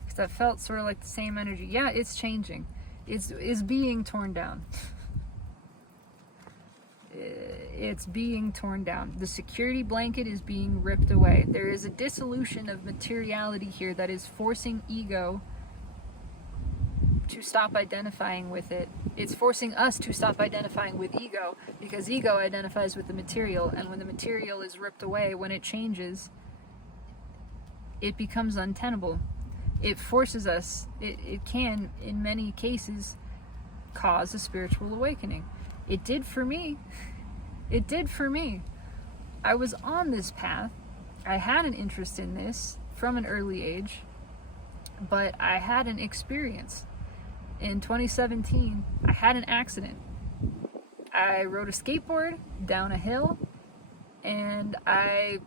Because that felt sort of like the same energy. Yeah, it's changing. It's being torn down. It's being torn down. The security blanket is being ripped away. There is a dissolution of materiality here that is forcing ego to stop identifying with it. It's forcing us to stop identifying with ego, because ego identifies with the material, and when the material is ripped away, when it changes, it becomes untenable. It forces us, it can, in many cases, cause a spiritual awakening. It did for me. It did for me. I was on this path. I had an interest in this from an early age, but I had an experience. In 2017, I had an accident. I rode a skateboard down a hill, and I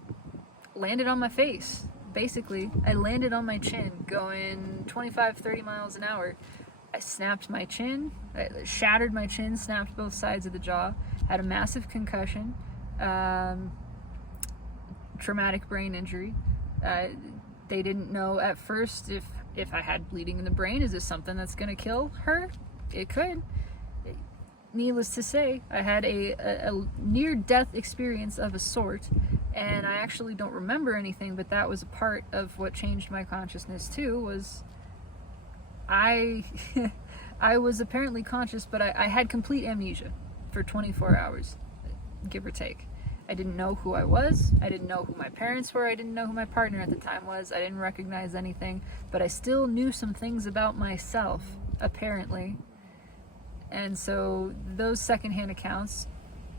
landed on my face. Basically, I landed on my chin going 25, 30 miles an hour. I snapped my chin, I shattered my chin, snapped both sides of the jaw, had a massive concussion, traumatic brain injury. They didn't know at first if I had bleeding in the brain. Is this something that's going to kill her? It could. Needless to say, I had a near-death experience of a sort, and I actually don't remember anything, but that was a part of what changed my consciousness too, was I I was apparently conscious, but I had complete amnesia for 24 hours, give or take. I didn't know who I was. I didn't know who my parents were. I didn't know who my partner at the time was. I didn't recognize anything, but I still knew some things about myself, apparently. And so those secondhand accounts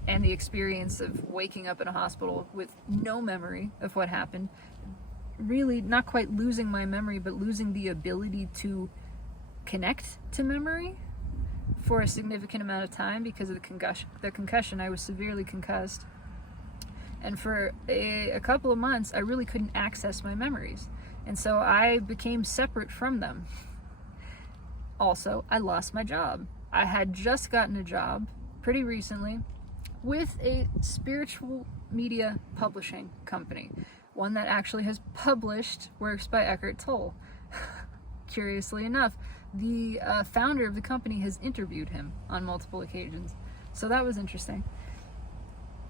and the experience of waking up in a hospital with no memory of what happened, really not quite losing my memory, but losing the ability to connect to memory for a significant amount of time because of the concussion. I was severely concussed. And for a couple of months, I really couldn't access my memories. And so I became separate from them. Also, I lost my job. I had just gotten a job pretty recently with a spiritual media publishing company, one that actually has published works by Eckhart Tolle. Curiously enough, the founder of the company has interviewed him on multiple occasions. So that was interesting.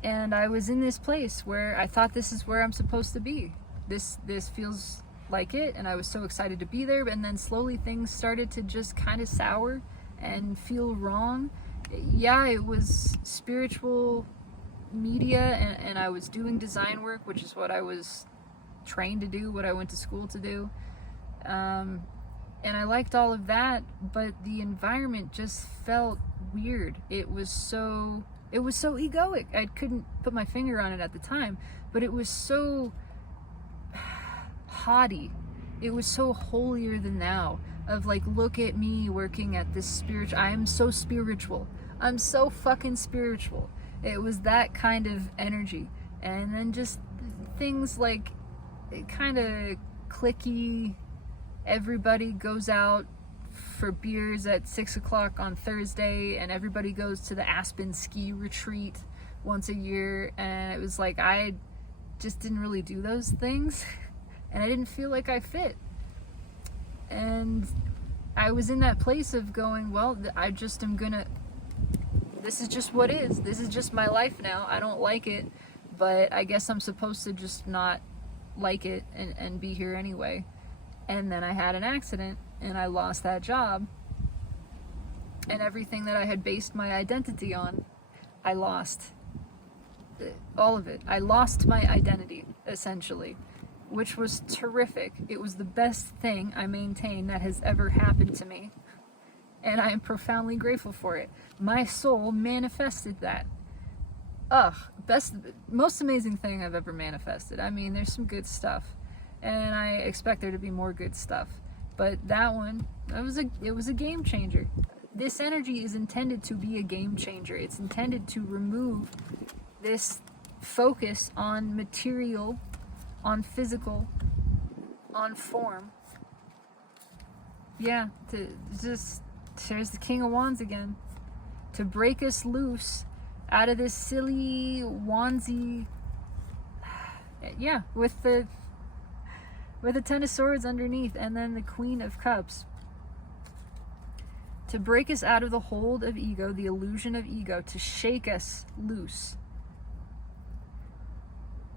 And I was in this place where I thought, this is where I'm supposed to be. This feels like it, and I was so excited to be there, and then slowly things started to just kind of sour and feel wrong. Yeah, it was spiritual media, and I was doing design work, which is what I was trained to do, what I went to school to do. And I liked all of that, but the environment just felt weird. It was so egoic. I couldn't put my finger on it at the time, but it was so haughty. It was so holier than thou, of like, look at me working at this spiritual, I am so spiritual. I'm so fucking spiritual. It was that kind of energy. And then just things like kind of cliquey. Everybody goes out for beers at 6 o'clock on Thursday, and everybody goes to the Aspen ski retreat once a year. And it was like, I just didn't really do those things, and I didn't feel like I fit. And I was in that place of going, well, I just am gonna, this is just what is. This is just my life now. I don't like it, but I guess I'm supposed to just not like it and be here anyway. And then I had an accident, and I lost that job. And everything that I had based my identity on, I lost. All of it. I lost my identity, essentially, which was terrific. It was the best thing, I maintain, that has ever happened to me. And I am profoundly grateful for it. My soul manifested that. Most amazing thing I've ever manifested. I mean, there's some good stuff, and I expect there to be more good stuff. But that one, it was a game changer. This energy is intended to be a game changer. It's intended to remove this focus on material, on physical, on form. Yeah, there's the King of Wands again. To break us loose out of this silly wandsy, yeah, with the Ten of Swords underneath, and then the Queen of Cups. To break us out of the hold of ego, the illusion of ego, to shake us loose.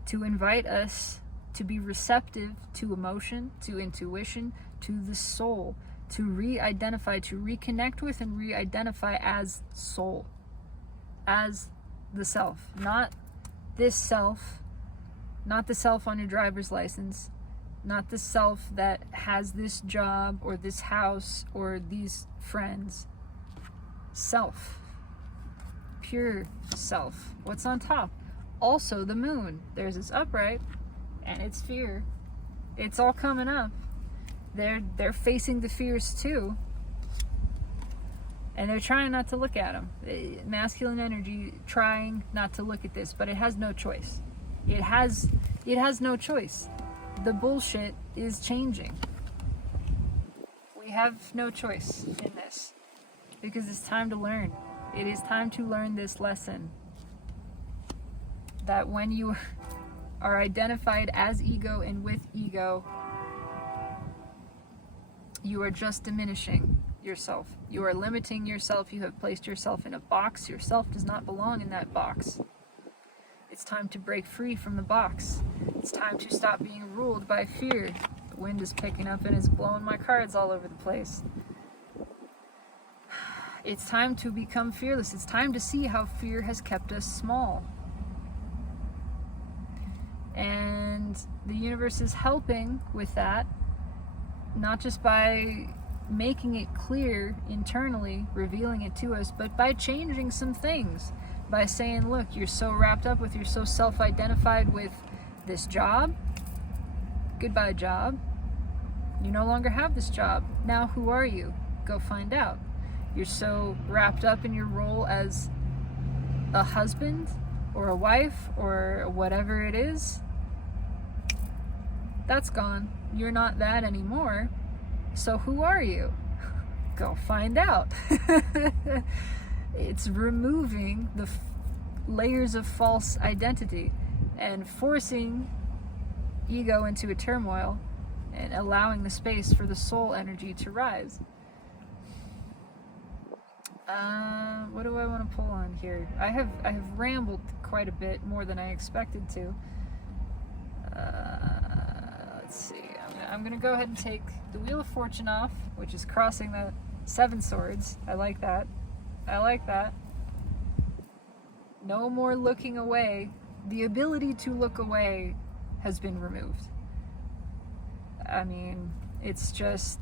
To invite us to be receptive to emotion, to intuition, to the soul, to re-identify, to reconnect with and re-identify as soul, as the self, not this self, not the self on your driver's license, not the self that has this job or this house or these friends. Self, pure self. What's on top? Also the moon. There's its upright and its fear. It's all coming up. They're facing the fears too, and they're trying not to look at them. Masculine energy trying not to look at this, but it has no choice. It has no choice. The bullshit is changing. We have no choice in this, because it's time to learn. It is time to learn this lesson, that when you are identified as ego and with ego, you are just diminishing yourself. You are limiting yourself. You have placed yourself in a box. Yourself does not belong in that box. It's time to break free from the box. It's time to stop being ruled by fear. The wind is picking up and it's blowing my cards all over the place. It's time to become fearless. It's time to see how fear has kept us small. And the universe is helping with that, not just by making it clear internally, revealing it to us, but by changing some things. By saying, look, you're so wrapped up with, you're so self-identified with this job. Goodbye, job. You no longer have this job. Now who are you? Go find out. You're so wrapped up in your role as a husband or a wife or whatever it is. That's gone. You're not that anymore. So who are you? Go find out. It's removing the layers of false identity and forcing ego into a turmoil and allowing the space for the soul energy to rise. What do I want to pull on here? I have rambled quite a bit, more than I expected to. Let's see. I'm gonna go ahead and take the Wheel of Fortune off, which is crossing the 7 swords. I like that. I like that. No more looking away. The ability to look away has been removed. I mean, it's just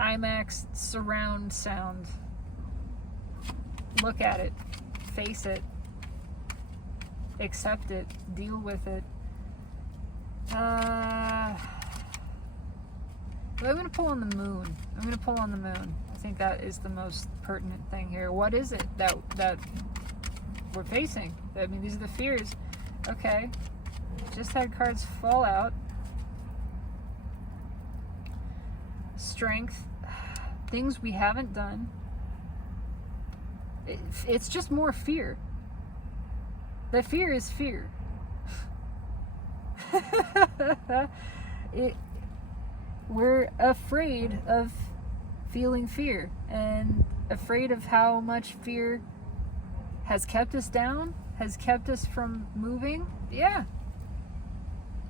IMAX surround sound. Look at it, face it, accept it, deal with it. I'm going to pull on the moon. I'm going to pull on the moon. I think that is the most pertinent thing here. What is it that we're facing? I mean, these are the fears. Okay. Just had cards fall out. Strength. Things we haven't done. It's just more fear. The fear is fear. We're afraid of feeling fear and afraid of how much fear has kept us down, has kept us from moving. Yeah.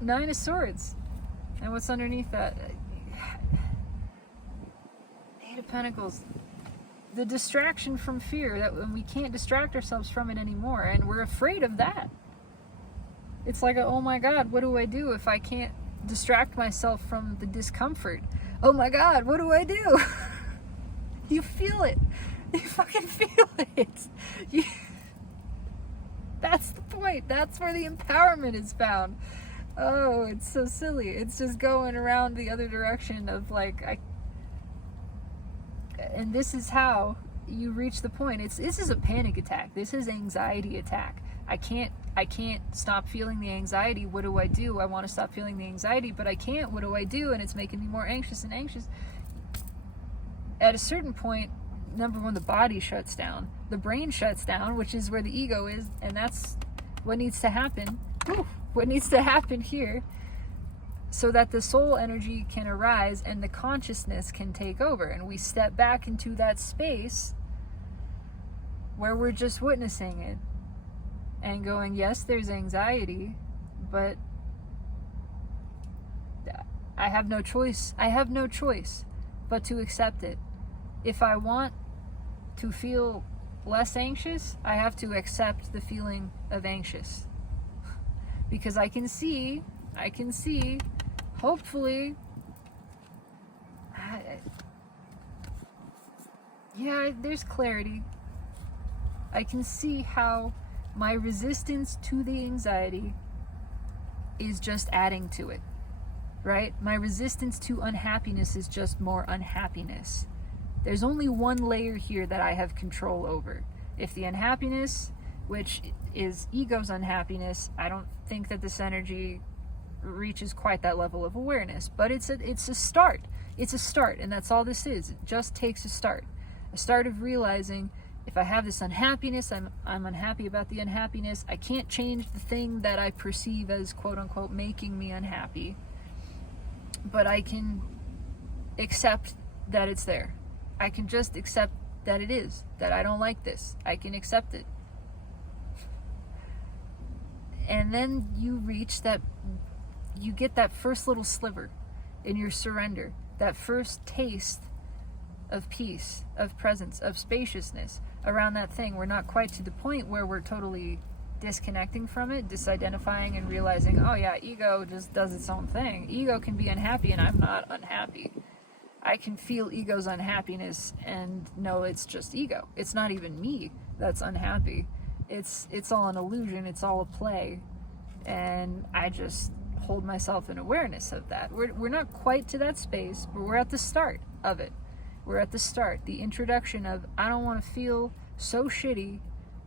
9 of Swords. And what's underneath that? 8 of Pentacles. The distraction from fear, that we can't distract ourselves from it anymore, and we're afraid of that. It's like, oh my God, what do I do if I can't distract myself from the discomfort? Oh my God, what do I do? You feel it. You fucking feel it. That's the point. That's where the empowerment is found. Oh, it's so silly. It's just going around the other direction of like, and this is how you reach the point. This is a panic attack. This is anxiety attack. I can't stop feeling the anxiety. What do I do? I want to stop feeling the anxiety, but I can't. What do I do? And it's making me more anxious and anxious. At a certain point, number one, the body shuts down. The brain shuts down, which is where the ego is, and that's what needs to happen. What needs to happen here, so that the soul energy can arise and the consciousness can take over, and we step back into that space where we're just witnessing it and going, yes, there's anxiety, but I have no choice. I have no choice but to accept it. If I want to feel less anxious, I have to accept the feeling of anxious. Because I can see, hopefully, yeah, there's clarity. I can see how my resistance to the anxiety is just adding to it, right? My resistance to unhappiness is just more unhappiness. There's only one layer here that I have control over. If the unhappiness, which is ego's unhappiness, I don't think that this energy reaches quite that level of awareness, but it's a start. It's a start, and that's all this is. It just takes a start of realizing, if I have this unhappiness, I'm unhappy about the unhappiness. I can't change the thing that I perceive as quote unquote making me unhappy, but I can accept that it's there. I can just accept that it is, that I don't like this. I can accept it. And then you get that first little sliver in your surrender, that first taste of peace, of presence, of spaciousness around that thing. We're not quite to the point where we're totally disconnecting from it, disidentifying and realizing, oh yeah, ego just does its own thing. Ego can be unhappy and I'm not unhappy. I can feel ego's unhappiness and know it's just ego. It's not even me that's unhappy. It's all an illusion, it's all a play. And I just hold myself in awareness of that. We're not quite to that space, but we're at the start of it. We're at the start, the introduction of, I don't want to feel so shitty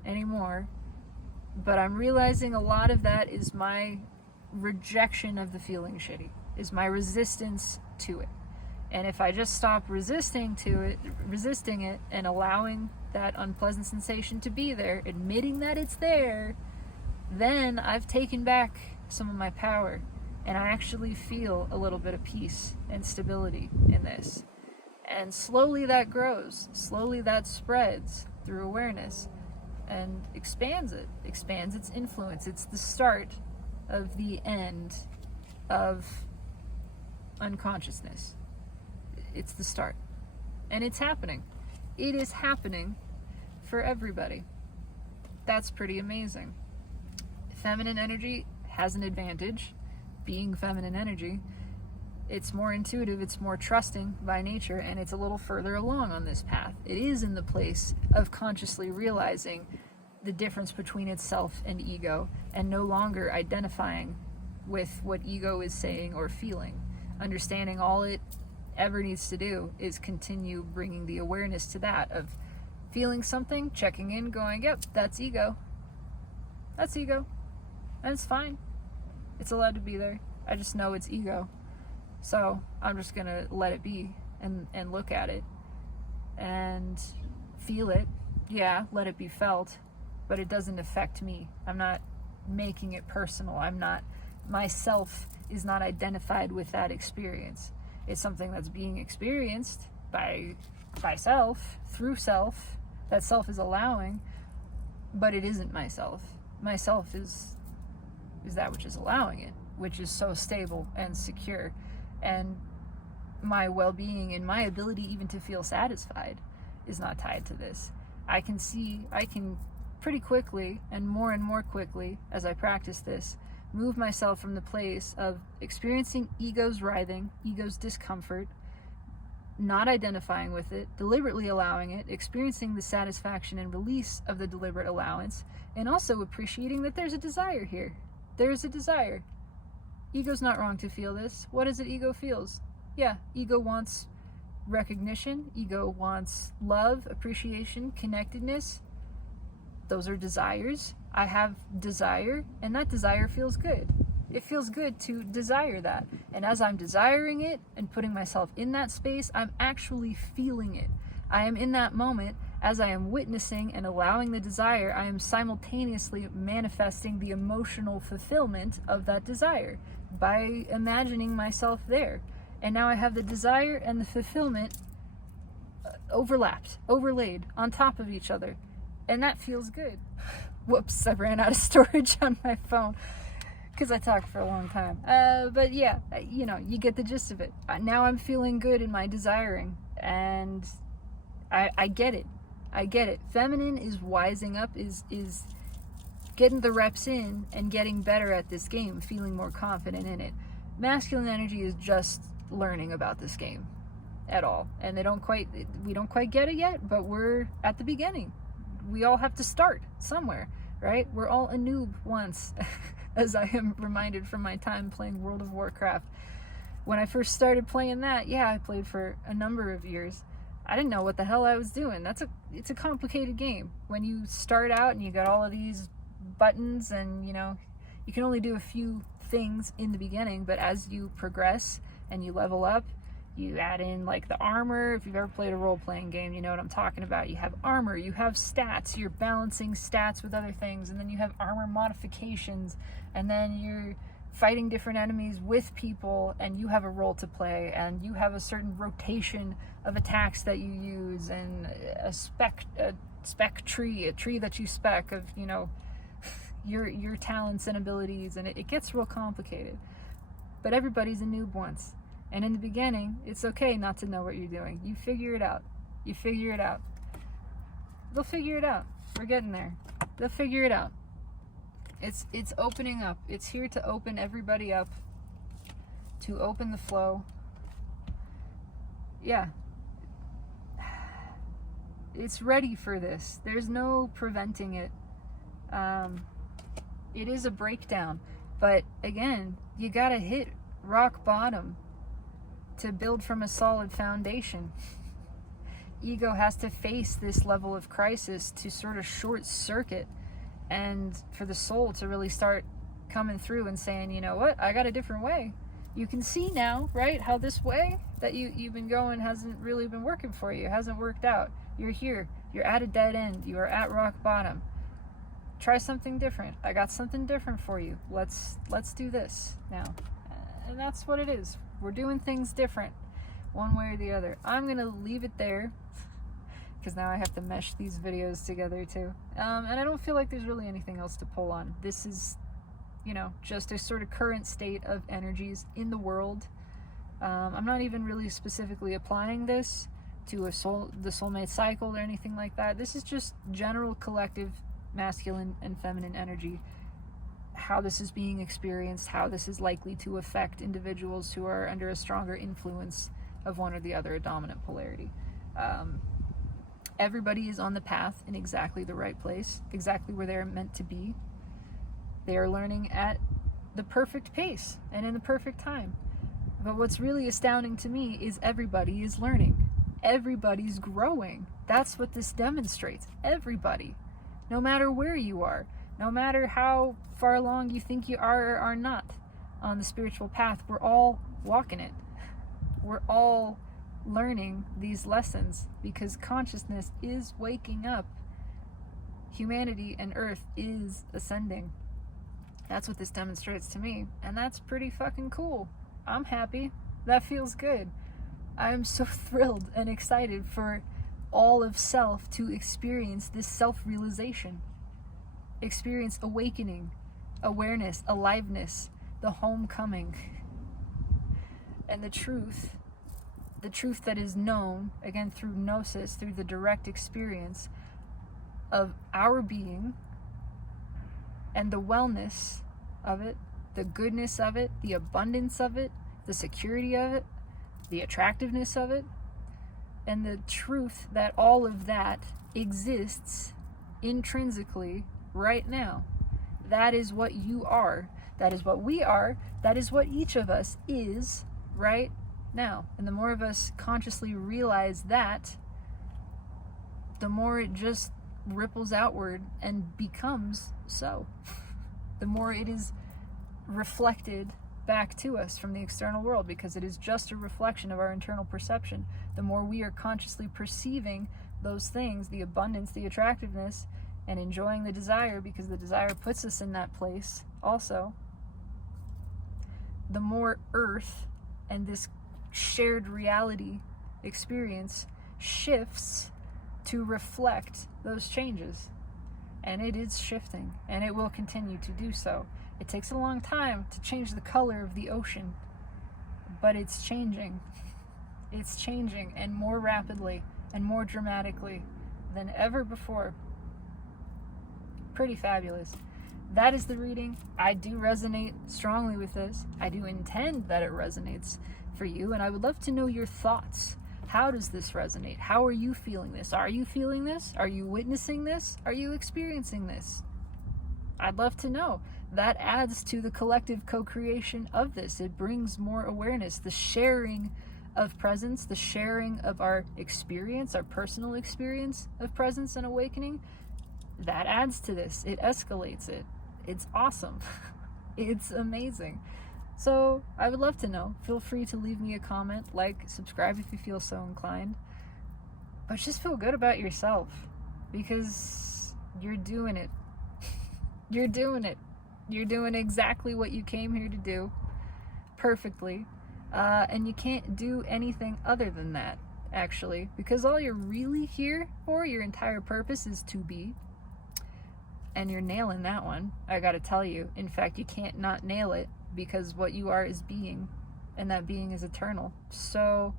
anymore, but I'm realizing a lot of that is my rejection of the feeling shitty, is my resistance to it. And if I just stop resisting it and allowing that unpleasant sensation to be there, admitting that it's there, then I've taken back some of my power and I actually feel a little bit of peace and stability in this. And slowly that grows, slowly that spreads through awareness and expands its influence. It's the start of the end of unconsciousness. It's the start. And it's happening. It is happening for everybody. That's pretty amazing. Feminine energy has an advantage, being feminine energy. It's more intuitive, it's more trusting by nature, and it's a little further along on this path. It is in the place of consciously realizing the difference between itself and ego, and no longer identifying with what ego is saying or feeling. Understanding all it ever needs to do is continue bringing the awareness to that of feeling something, checking in, going, yep, that's ego. That's ego. And it's fine. It's allowed to be there. I just know it's ego. So I'm just going to let it be and look at it and feel it. Yeah, let it be felt, but it doesn't affect me. I'm not making it personal. Myself is not identified with that experience. It's something that's being experienced by self, through self, that self is allowing, but it isn't myself. Myself is that which is allowing it, which is so stable and secure. And my well-being and my ability even to feel satisfied is not tied to this. I can pretty quickly and more quickly as I practice this, move myself from the place of experiencing ego's writhing, ego's discomfort, not identifying with it, deliberately allowing it, experiencing the satisfaction and release of the deliberate allowance, and also appreciating that there's a desire here. There's a desire. Ego's not wrong to feel this. What is it ego feels? Yeah, ego wants recognition. Ego wants love, appreciation, connectedness. Those are desires. I have desire, and that desire feels good. It feels good to desire that. And as I'm desiring it and putting myself in that space, I'm actually feeling it. I am in that moment. As I am witnessing and allowing the desire, I am simultaneously manifesting the emotional fulfillment of that desire by imagining myself there. And now I have the desire and the fulfillment overlapped, overlaid on top of each other. And that feels good. Whoops, I ran out of storage on my phone because I talked for a long time. But yeah, you get the gist of it. Now I'm feeling good in my desiring, and I get it. I get it. Feminine is wising up, is getting the reps in and getting better at this game, feeling more confident in it. Masculine energy is just learning about this game at all. And we don't quite get it yet, but we're at the beginning. We all have to start somewhere, right? We're all a noob once, as I am reminded from my time playing World of Warcraft. When I first started playing that, yeah, I played for a number of years. I didn't know what the hell I was doing. It's a complicated game. When you start out and you got all of these buttons and, you can only do a few things in the beginning, but as you progress and you level up, you add in like the armor. If you've ever played a role-playing game, you know what I'm talking about. You have armor, you have stats, you're balancing stats with other things, and then you have armor modifications, and then you're fighting different enemies with people, and you have a role to play, and you have a certain rotation of attacks that you use, and a spec tree, a tree that you spec of, your talents and abilities, and it gets real complicated. But everybody's a noob once. And in the beginning, it's okay not to know what you're doing. You figure it out. You figure it out. They'll figure it out. We're getting there. They'll figure it out. It's opening up. It's here to open everybody up, to open the flow. Yeah. It's ready for this. There's no preventing it. It is a breakdown. But again, you gotta hit rock bottom to build from a solid foundation. Ego has to face this level of crisis to sort of short circuit, and for the soul to really start coming through and saying, you know what, I got a different way. You can see now, right, how this way that you've been going hasn't really been working for you. It hasn't worked out. You're here. You're at a dead end. You are at rock bottom. Try something different. I got something different for you. Let's do this now. And that's what it is. We're doing things different, one way or the other. I'm going to leave it there, because now I have to mesh these videos together too. And I don't feel like there's really anything else to pull on. This is, you know, just a sort of current state of energies in the world. I'm not even really specifically applying this to the soulmate cycle or anything like that. This is just general collective masculine and feminine energy, how this is being experienced, how this is likely to affect individuals who are under a stronger influence of one or the other, a dominant polarity. Everybody is on the path in exactly the right place, exactly where they're meant to be. They are learning at the perfect pace and in the perfect time. But what's really astounding to me is everybody is learning. Everybody's growing. That's what this demonstrates. Everybody. No matter where you are, no matter how far along you think you are or are not on the spiritual path, we're all walking it. We're all learning these lessons because consciousness is waking up. Humanity and Earth is ascending. That's what this demonstrates to me, and that's pretty fucking cool. I'm happy. That feels good. I'm so thrilled and excited for all of self to experience this self-realization, experience awakening, awareness, aliveness, the homecoming, and the truth that is known, again, through gnosis, through the direct experience of our being and the wellness of it, the goodness of it, the abundance of it, the security of it, the attractiveness of it, and the truth that all of that exists intrinsically right now. That is what you are. That is what we are. That is what each of us is right now. And the more of us consciously realize that, the more it just ripples outward and becomes so. The more it is reflected back to us from the external world, because it is just a reflection of our internal perception. The more we are consciously perceiving those things, the abundance, the attractiveness, and enjoying the desire, because the desire puts us in that place also, the more Earth and this shared reality experience shifts to reflect those changes. And it is shifting, and it will continue to do so. It takes a long time to change the color of the ocean, but it's changing. It's changing, and more rapidly and more dramatically than ever before. Pretty fabulous. That is the reading. I do resonate strongly with this. I do intend that it resonates for you, and I would love to know your thoughts. How does this resonate? How are you feeling this? Are you feeling this? Are you witnessing this? Are you experiencing this? I'd love to know. That adds to the collective co-creation of this. It brings more awareness, the sharing of presence, the sharing of our experience, our personal experience of presence and awakening. That adds to this. It escalates it. It's awesome. It's amazing. So I would love to know. Feel free to leave me a comment, like, subscribe if you feel so inclined. But just feel good about yourself, because you're doing it. You're doing it. You're doing exactly what you came here to do, perfectly. And you can't do anything other than that, actually, because all you're really here for, your entire purpose, is to be. And you're nailing that one, I gotta tell you. In fact, you can't not nail it, because what you are is being, and that being is eternal. So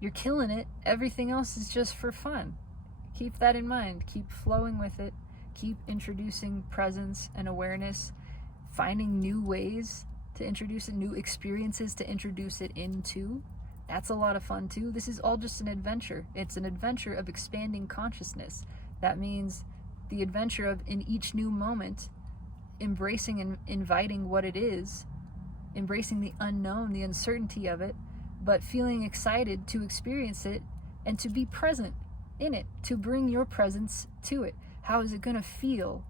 you're killing it. Everything else is just for fun. Keep that in mind. Keep flowing with it. Keep introducing presence and awareness, finding new ways to introduce it, new experiences to introduce it into. That's a lot of fun too. This is all just an adventure. It's an adventure of expanding consciousness. That means the adventure of, in each new moment, embracing and inviting what it is, embracing the unknown, the uncertainty of it, but feeling excited to experience it and to be present in it, to bring your presence to it. How is it going to feel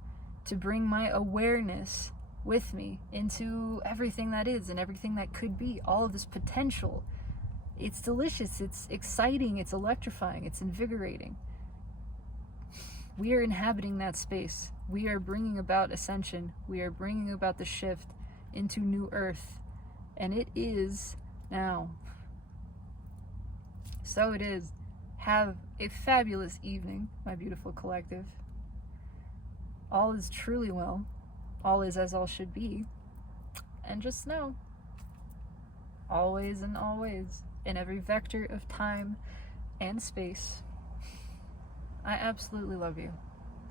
to bring my awareness with me into everything that is and everything that could be, all of this potential? It's delicious, it's exciting, it's electrifying, it's invigorating. We are inhabiting that space. We are bringing about ascension. We are bringing about the shift into new earth. And it is now. So it is. Have a fabulous evening, my beautiful collective. All is truly well. All is as all should be. And just know, always and always, in every vector of time and space, I absolutely love you.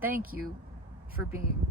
Thank you for being.